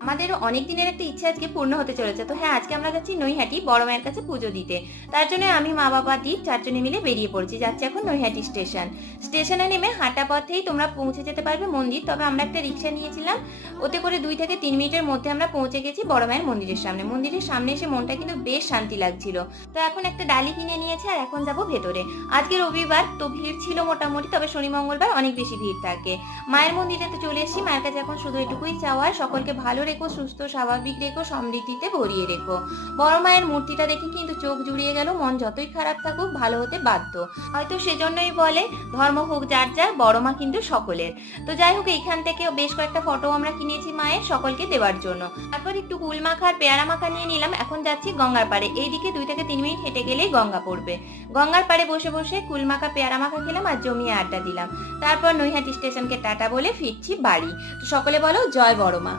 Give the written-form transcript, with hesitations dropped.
আমাদেরও অনেক দিনের একটা ইচ্ছা আজকে পূর্ণ হতে চলেছে। তো হ্যাঁ, আজকে আমরা যাচ্ছি নৈহাটি বড় মায়ের কাছে পুজো দিতে। তার জন্য আমি, মা, বাবা, দীপ ৪ জনে মিলে বেরিয়ে পড়েছি। যাচ্ছি এখন নৈহাটি স্টেশন। স্টেশনে নেমে হাঁটা পথেই তোমরা পৌঁছে যেতে পারবে মন্দির। তবে আমরা একটা রিক্সা নিয়েছিলাম। ওতে করে ২ থেকে ৩ মিনিটের মধ্যে আমরা পৌঁছে গেছি বড় মায়ের মন্দিরের সামনে। মন্দিরের সামনে এসে মনটা কিন্তু বেশ শান্তি লাগছিল। তো এখন একটা ডালি কিনে নিয়েছি আর এখন যাব ভেতরে। আজকে রবিবার, তো ভিড় ছিল মোটামুটি, তবে শনি মঙ্গলবার অনেক বেশি ভিড় থাকে। মায়ের মন্দিরে তো চলে এসেছি। মায়ের কাছে এখন শুধু এটুকুই চাওয়া, সকলকে ভালো রেখো, সুস্থ স্বাভাবিক রেখো, সমৃদ্ধিতে ভরিয়ে রেখো। বড় মায়ের মূর্তিটা দেখে কিন্তু চোখ জুড়িয়ে গেল। মন যতই খারাপ থাকুক ভালো হতে বাধ্য। হয়তো সেজন্যই বলে ধর্ম হোক যার যার, বড় মা কিন্তু সকলের। তো যাই হোক, এইখান থেকে বেশ কয়েকটা ফটো আমরা কিনেছি মায়ের, সকলকে দেওয়ার জন্য। তারপর একটু কুল মাখা আর পেয়ারা মাখা নিয়ে নিলাম। এখন যাচ্ছি গঙ্গার পাড়ে। এইদিকে ২ থেকে ৩ মিনিট হেঁটে গেলেই গঙ্গা পড়বে। গঙ্গার পাড়ে বসে বসে কুল মাখা পেয়ারা মাখা খেলাম আর জমিয়ে আড্ডা দিলাম। তারপর নৈহাটি স্টেশনকে টাটা বলে ফিরছি বাড়ি। তো সকলে বলো জয় বড় মা।